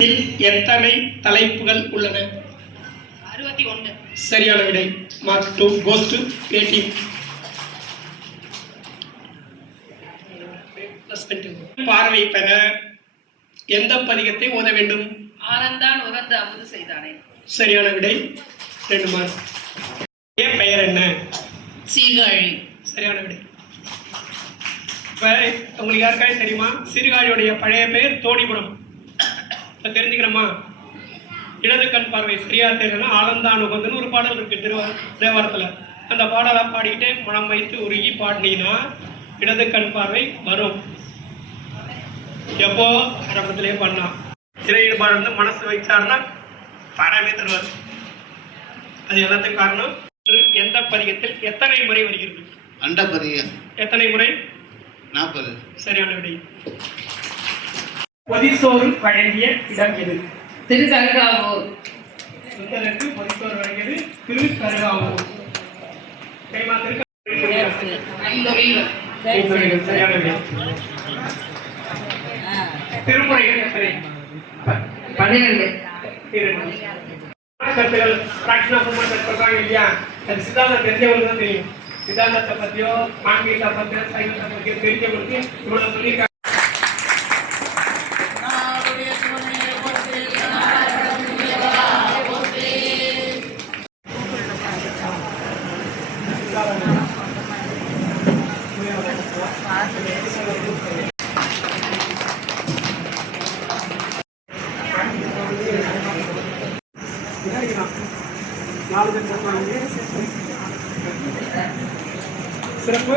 எத்தனை தலைப்புகள் உள்ளன? 61. சரியான விடை. Mark 2 goes to 18. பார்வை பெற எந்த பதிகத்தை ஓத வேண்டும்? ஆனந்தான் உகந்த அமுது செய்தானே. சரியான விடை. 2 மார்க். பெயர் என்ன? சீர்காழி. சரியான விடை. உங்களுக்கு யாருக்காவது தெரியுமா? சீர்காழியுடைய பழைய பெயர் தோணிபுரம். தெரிஞ்சுக்கிறோமா? இடது கண் பார்வை சரியா தெரியலன்னா ஆனந்தான் உகந்துன்னு ஒரு பாடல் இருக்கு தேவாரத்துல. அந்த பாடலை பாடிக்கிட்டே மனம் வைத்து உருகி பாடினீங்கன்னா இடது கண் பார்வை வரும். எப்போ ஆரம்பத்திலே பண்ணலாம். சிறை ஈடுபாடு வந்து மனசு வைச்சாருன்னா பாடவே தருவார். அது எல்லாத்துக்கும் காரணம் எந்த பதிகத்தில் எத்தனை முறை வருகிறது? அண்டபதிகம். எத்தனை முறை? 40. சரியான விடை. பொதிசோறு வழங்கிய இடம் எது? திருக்கருகாவூர். சுந்தரருக்கு பொதிசோறு வழங்கியது திருக்கருகாவூர். சரியான விடை. திருமுறைகள் எத்தனை? 12. கருத்துகள் சொல்றாங்க இல்லையா? அது சித்தாந்தம் தெரிஞ்சவங்களுக்கு தான் தெரியும். சித்தாந்தத்தை பத்தியோ ஆன்மீகத்தை பத்தியோ சைவத்தை பத்தியோ தெரிஞ்சவங்களுக்கு இவ்வளவு சொல்லியிருக்காங்க. சிறப்பு